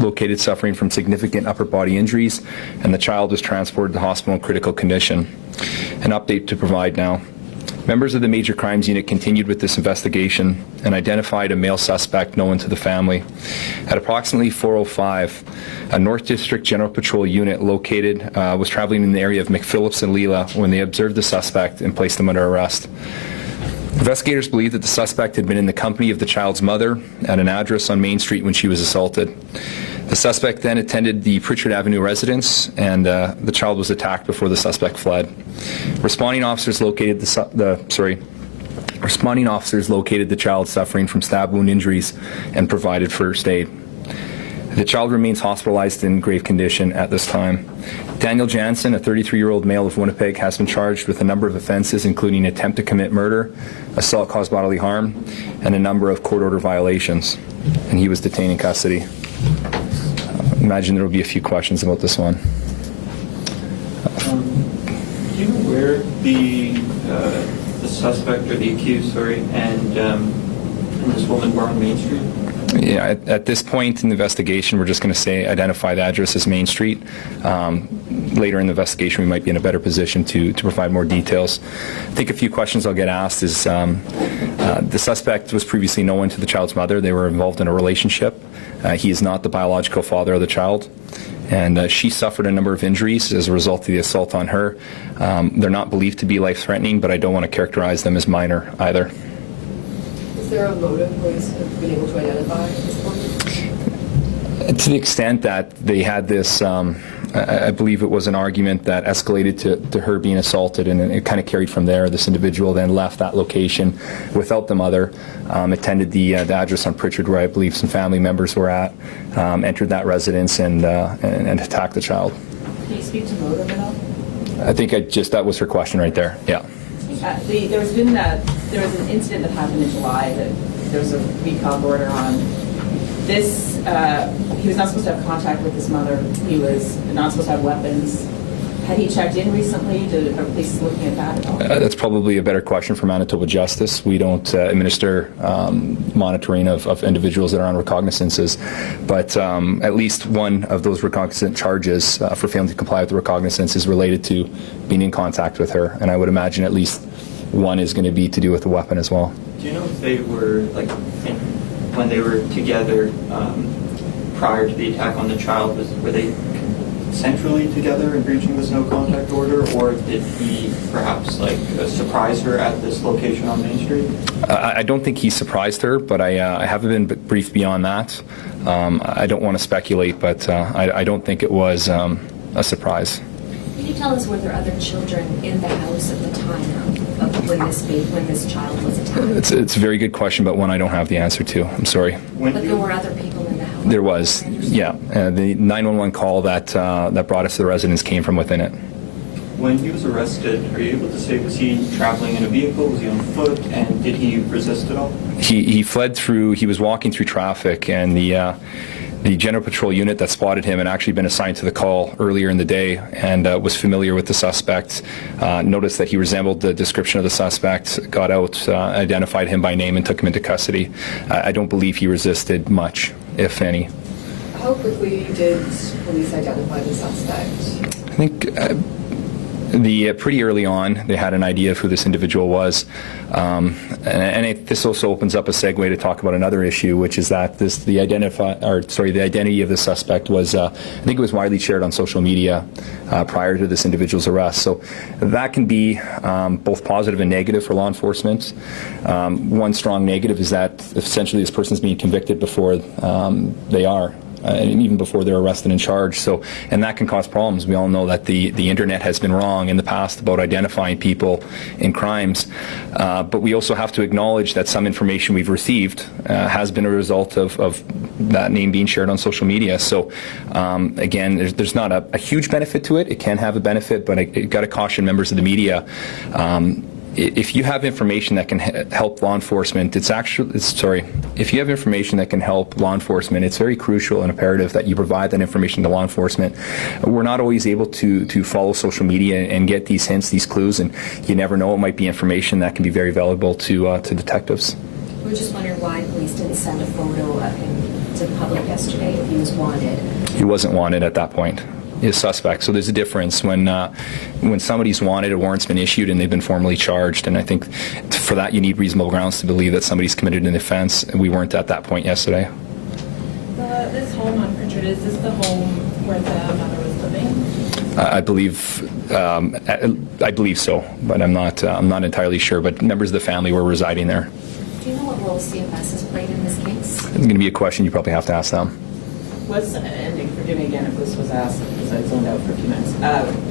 located suffering from significant upper body injuries, and the child was transported to the hospital in critical condition. An update to provide now. Members of the Major Crimes Unit continued with this investigation and identified a male suspect known to the family. At approximately 4:05, a North District General Patrol unit located was traveling in the area of McPhillips and Leela when they observed the suspect and placed him under arrest. Investigators believe that the suspect had been in the company of the child's mother at an address on Main Street when she was assaulted. The suspect then attended the Pritchard Avenue residence, and the child was attacked before the suspect fled. Responding officers located the child suffering from stab wound injuries and provided first aid. The child remains hospitalized in grave condition at this time. Daniel Jansen, a 33-year-old male of Winnipeg, has been charged with a number of offenses, including attempt to commit murder, assault caused bodily harm, and a number of court order violations. And he was detained in custody. Imagine there will be a few questions about this one. Do you know where the suspect or the accused, and this woman were on Main Street? Yeah, at this point in the investigation, we're just going to identify the address as Main Street. Later in the investigation, we might be in a better position to provide more details. I think a few questions I'll get asked is the suspect was previously known to the child's mother. They were involved in a relationship. He is not the biological father of the child, and she suffered a number of injuries as a result of the assault on her. They're not believed to be life-threatening, but I don't want to characterize them as minor either. Is there a motive police have been able to identify at this point? To the extent that they had this, I believe it was an argument that escalated to her being assaulted, and it kind of carried from there. This individual then left that location without the mother, attended the address on Pritchard where I believe some family members were at, entered that residence and attacked the child. Can you speak to motive at all? I think that was her question right there, yeah. There was an incident that happened in July that there was a recall order on. This, he was not supposed to have contact with his mother. He was not supposed to have weapons. Had he checked in recently? Are police looking at that at all? That's probably a better question for Manitoba Justice. We don't administer monitoring of individuals that are on recognizances, but at least one of those recognizance charges for failing to comply with the recognizance is related to being in contact with her, and I would imagine at least one is going to be to do with the weapon as well. Do you know if they were, when they were together prior to the attack on the child, were they centrally together in breaching this no contact order, or did he perhaps surprise her at this location on Main Street? I don't think he surprised her, but I haven't been briefed beyond that. I don't want to speculate, but I don't think it was a surprise. Can you tell us, were there other children in the house at the time of when this child was attacked? It's a very good question, but one I don't have the answer to. I'm sorry. But there were other people in the house? There was, yeah. The 911 call that brought us to the residence came from within it. When he was arrested, are you able to say, was he traveling in a vehicle, was he on foot, and did he resist at all? He fled through, he was walking through traffic, and the General Patrol unit that spotted him had actually been assigned to the call earlier in the day and was familiar with the suspect, noticed that he resembled the description of the suspect, got out, identified him by name and took him into custody. I don't believe he resisted much, if any. How quickly did police identify the suspect? I think pretty early on, they had an idea of who this individual was, this also opens up a segue to talk about another issue, which is that the identity of the suspect was, I think it was widely shared on social media prior to this individual's arrest. So that can be both positive and negative for law enforcement. One strong negative is that essentially this person is being convicted before they are. And even before they're arrested and charged. So, and that can cause problems. We all know that the internet has been wrong in the past about identifying people in crimes, but we also have to acknowledge that some information we've received has been a result of that name being shared on social media. So again, there's not a huge benefit to it. It can have a benefit, but I got to caution members of the media. If you have information that can help law enforcement, if you have information that can help law enforcement, it's very crucial and imperative that you provide that information to law enforcement. We're not always able to follow social media and get these hints, these clues, and you never know, it might be information that can be very valuable to detectives. We're just wondering why police didn't send a photo of him to the public yesterday if he was wanted. He wasn't wanted at that point. He is suspect. So there's a difference when somebody's wanted, a warrant's been issued, and they've been formally charged. And I think for that you need reasonable grounds to believe that somebody's committed an offense. And we weren't at that point yesterday. This home on Pritchard, is this the home where the mother was living? I believe so, but I'm not entirely sure. But members of the family were residing there. Do you know what role CFS has played in this case? It's going to be a question you probably have to ask them. And forgive me again if this was asked, because I zoned out for a few minutes.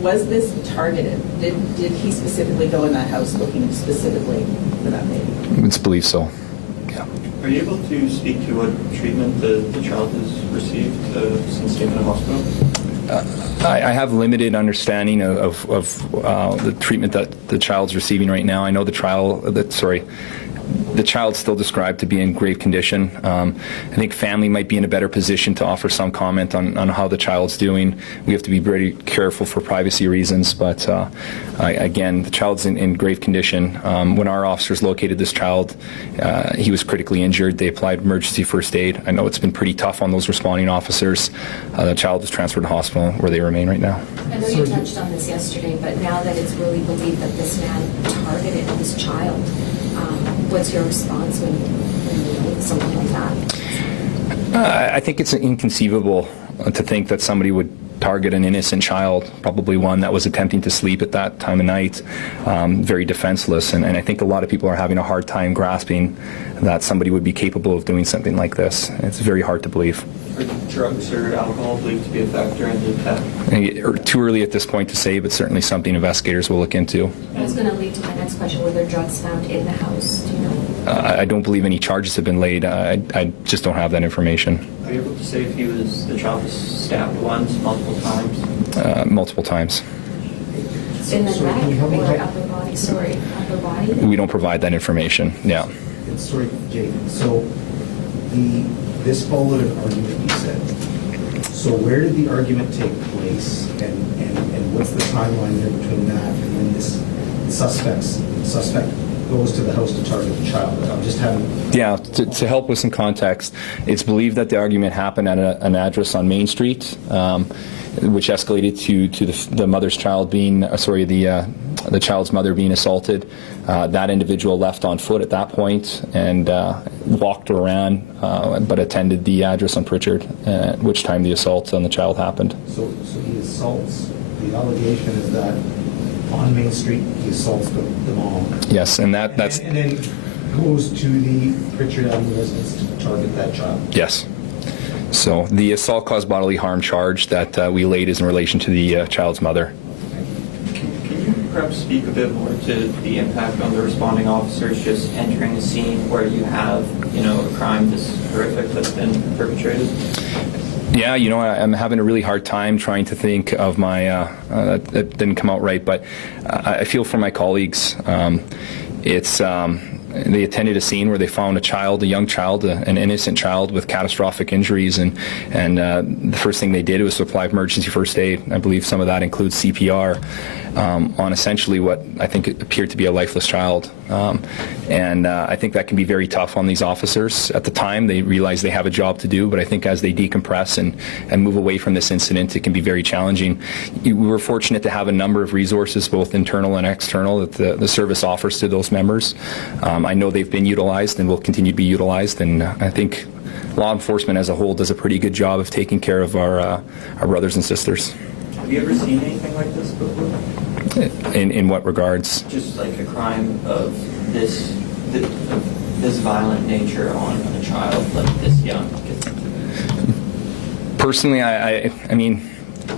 Was this targeted? Did he specifically go in that house looking specifically for that baby? It's believed so. Yeah. Are you able to speak to what treatment the child has received since staying in the hospital? I have limited understanding of the treatment that the child's receiving right now. I know the child's still described to be in grave condition. I think family might be in a better position to offer some comment on how the child's doing. We have to be very careful for privacy reasons, but again, the child's in grave condition. When our officers located this child, he was critically injured. They applied emergency first aid. I know it's been pretty tough on those responding officers. The child was transferred to hospital where they remain right now. I know you touched on this yesterday, but now that it's really believed that this man targeted this child, what's your response when you know something like that? I think it's inconceivable to think that somebody would target an innocent child, probably one that was attempting to sleep at that time of night, very defenseless. And I think a lot of people are having a hard time grasping that somebody would be capable of doing something like this. It's very hard to believe. Are drugs or alcohol believed to be a factor in the attack? Too early at this point to say, but certainly something investigators will look into. I was going to lead to my next question. Were there drugs found in the house? Do you know? I don't believe any charges have been laid. I just don't have that information. Are you able to say if the child was stabbed once, multiple times? Multiple times. In the Sorry, can you neck help me or out? upper body? Sorry, upper body? We don't provide that information. Yeah. Sorry, Jake. So this followed an argument you said. So where did the argument take place, and what's the timeline there between that and when this suspect goes to the house to target the child? I'm just having... Yeah, to help with some context, it's believed that the argument happened at an address on Main Street, which escalated to the mother's child being, the child's mother being assaulted. That individual left on foot at that point and walked around, but attended the address on Pritchard, at which time the assault on the child happened. So he assaults, the allegation is that on Main Street he assaults the mom. Yes, and that's... And then goes to the Pritchard Avenue residence to target that child. Yes. So the assault caused bodily harm charge that we laid is in relation to the child's mother. Can you perhaps speak a bit more to the impact on the responding officers just entering a scene where you have, a crime this horrific that's been perpetrated? Yeah, I'm having a really hard time trying to think of my, that didn't come out right, but I feel for my colleagues. They attended a scene where they found a young child, an innocent child with catastrophic injuries, and the first thing they did was to apply emergency first aid. I believe some of that includes CPR on essentially what I think appeared to be a lifeless child. And I think that can be very tough on these officers. At the time, they realize they have a job to do, but I think as they decompress and move away from this incident, it can be very challenging. We were fortunate to have a number of resources, both internal and external, that the service offers to those members. I know they've been utilized and will continue to be utilized, and I think law enforcement as a whole does a pretty good job of taking care of our brothers and sisters. Have you ever seen anything like this before? In what regards? Just like a crime of this violent nature on a child like this young. Personally, I mean,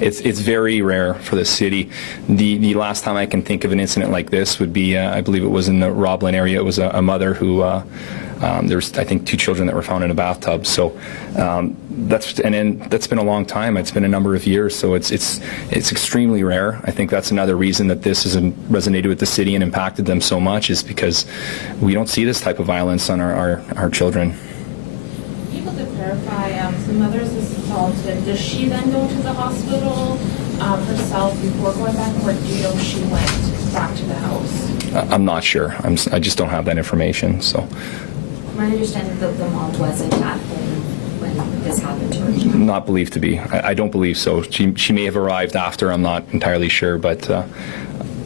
it's very rare for the city. The last time I can think of an incident like this would be, I believe it was in the Roblin area. It was a mother who, there's I think 2 children that were found in a bathtub. So that's been a long time. It's been a number of years. So it's extremely rare. I think that's another reason that this has resonated with the city and impacted them so much, is because we don't see this type of violence on our children. Able to clarify, the mother's assaulted. Does she then go to the hospital herself before going back, or do you know she went back to the house? I'm not sure. I just don't have that information. So. My understanding that the mom wasn't at home when this happened to her? Not believed to be. I don't believe so. She may have arrived after. I'm not entirely sure, but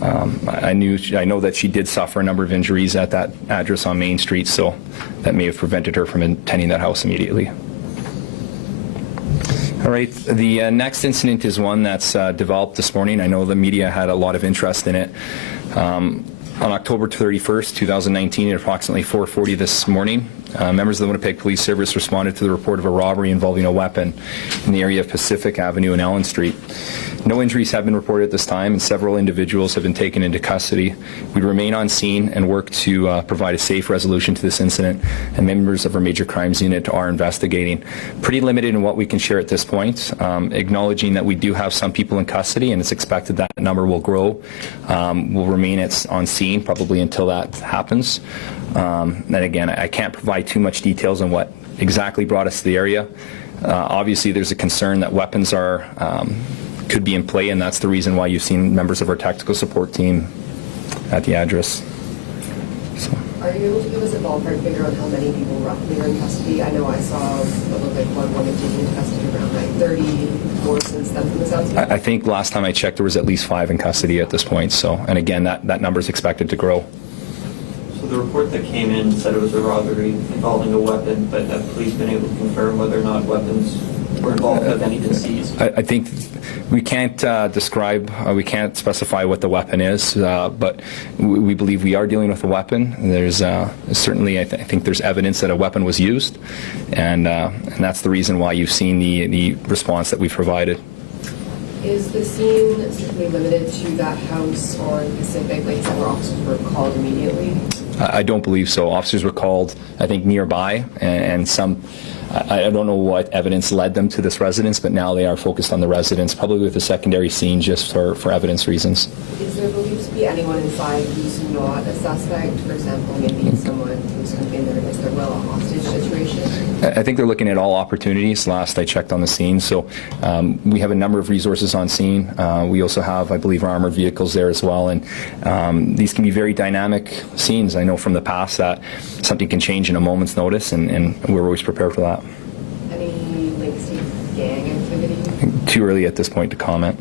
I know that she did suffer a number of injuries at that address on Main Street, so that may have prevented her from attending that house immediately. All right, the next incident is one that's developed this morning. I know the media had a lot of interest in it. On October 31st, 2019, at approximately 4:40 this morning, members of the Winnipeg Police Service responded to the report of a robbery involving a weapon in the area of Pacific Avenue and Ellen Street. No injuries have been reported at this time, and several individuals have been taken into custody. We remain on scene and work to provide a safe resolution to this incident, and members of our Major Crimes Unit are investigating. Pretty limited in what we can share at this point, acknowledging that we do have some people in custody, and it's expected that number will grow. We'll remain on scene probably until that happens. And again, I can't provide too much details on what exactly brought us to the area. Obviously, there's a concern that weapons could be in play, and that's the reason why you've seen members of our tactical support team at the address. So. Are you able to give us a ballpark figure on how many people roughly are in custody? I know I saw it looked like one woman taken into custody around like 30 more since then from the sounds. I think last time I checked there was at least 5 in custody at this point. So, and again, that number is expected to grow. So the report that came in said it was a robbery involving a weapon, but have police been able to confirm whether or not weapons were involved? Have any been seized? I think we can't we can't specify what the weapon is, but we believe we are dealing with a weapon. There's certainly, I think there's evidence that a weapon was used, and that's the reason why you've seen the response that we've provided. Is the scene strictly limited to that house on Pacific, like where officers were called immediately? I don't believe so. Officers were called, I think, nearby, and some. I don't know what evidence led them to this residence, but now they are focused on the residence, probably with a secondary scene just for evidence reasons. Is there believed to be anyone inside who's not a suspect? For example, maybe someone who's going to be in there as well a hostage situation? I think they're looking at all opportunities. Last I checked on the scene, so we have a number of resources on scene. We also have, I believe, armored vehicles there as well, and these can be very dynamic scenes. I know from the past that something can change in a moment's notice, and we're always prepared for that. Any links to gang activity? Too early at this point to comment.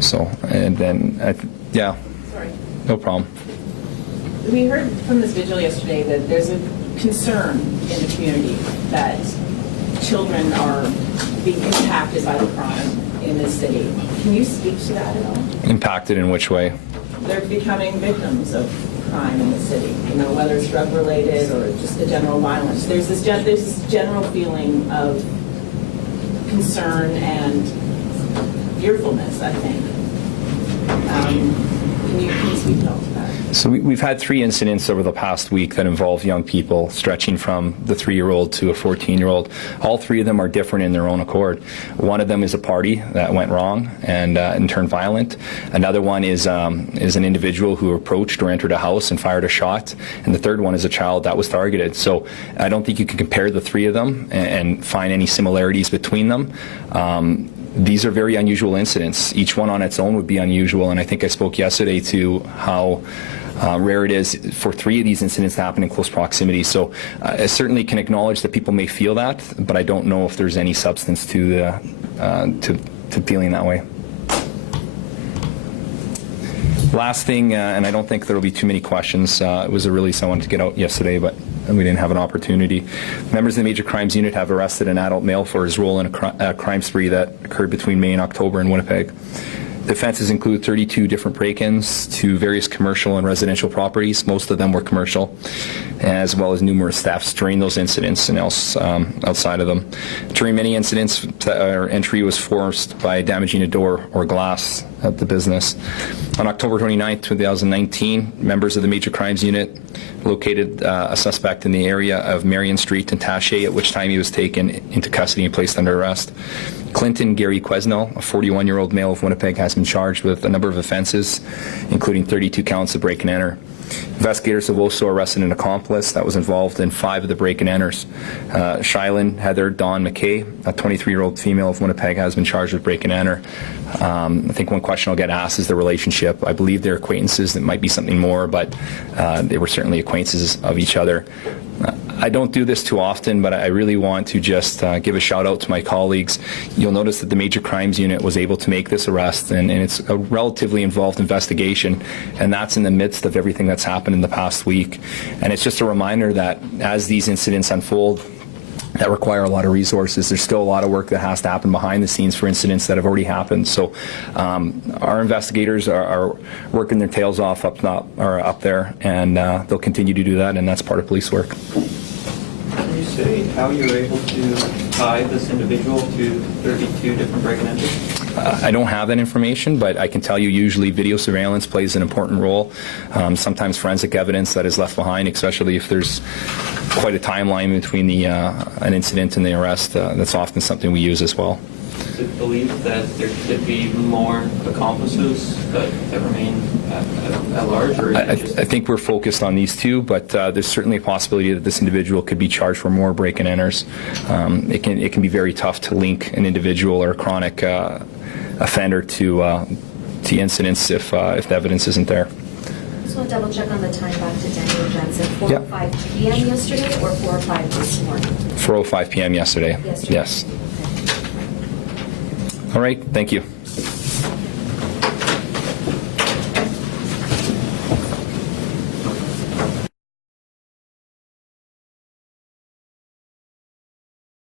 So, and then, yeah. Sorry. No problem. We heard from this vigil yesterday that there's a concern in the community that children are being impacted by the crime in this city. Can you speak to that at all? Impacted in which way? They're becoming victims of crime in the city, whether it's drug related or just the general violence. There's this general feeling of concern and fearfulness, I think. Can you speak to that? So we've had 3 incidents over the past week that involve young people stretching from the 3-year-old to a 14-year-old. All 3 of them are different in their own accord. One of them is a party that went wrong and turned violent. Another one is an individual who approached or entered a house and fired a shot. And the third one is a child that was targeted. So I don't think you can compare the 3 of them and find any similarities between them. These are very unusual incidents. Each one on its own would be unusual, and I think I spoke yesterday to how rare it is for 3 of these incidents to happen in close proximity. So I certainly can acknowledge that people may feel that, but I don't know if there's any substance to feeling that way. Last thing, and I don't think there will be too many questions. It was a release I wanted to get out yesterday, but we didn't have an opportunity. Members of the Major Crimes Unit have arrested an adult male for his role in a crime spree that occurred between May and October in Winnipeg. The offenses include 32 different break-ins to various commercial and residential properties. Most of them were commercial, as well as numerous thefts during those incidents and else outside of them. During many incidents, our entry was forced by damaging a door or glass at the business. On October 29, 2019, members of the Major Crimes Unit located a suspect in the area of Marion Street and Taché, at which time he was taken into custody and placed under arrest. Clinton Gary Quesnel, a 41-year-old male of Winnipeg, has been charged with a number of offenses, including 32 counts of break and enter. Investigators have also arrested an accomplice that was involved in 5 of the break and enters. Shylin Heather Dawn McKay, a 23-year-old female of Winnipeg, has been charged with break and enter. I think one question I'll get asked is the relationship. I believe they're acquaintances. That might be something more, but they were certainly acquaintances of each other. I don't do this too often, but I really want to just give a shout out to my colleagues. You'll notice that the Major Crimes Unit was able to make this arrest, and it's a relatively involved investigation, and that's in the midst of everything that's happened in the past week. And it's just a reminder that as these incidents unfold, that require a lot of resources. There's still a lot of work that has to happen behind the scenes for incidents that have already happened. So our investigators are working their tails off up there, and they'll continue to do that, and that's part of police work. Can you say how you're able to tie this individual to 32 different break-and enters? I don't have that information, but I can tell you usually video surveillance plays an important role. Sometimes forensic evidence that is left behind, especially if there's quite a timeline between an incident and the arrest, that's often something we use as well. Is it believed that there could be more accomplices that remain at large? Or is it just... I think we're focused on these two, but there's certainly a possibility that this individual could be charged for more break-and-enters. It can be very tough to link an individual or a chronic offender to incidents if the evidence isn't there. So I'll double check on the time back to Daniel Jensen, 4:05 Yep. p.m. yesterday or 4:05 this morning? 4:05 p.m. yesterday. Yesterday. Yes. Okay. All right. Thank you.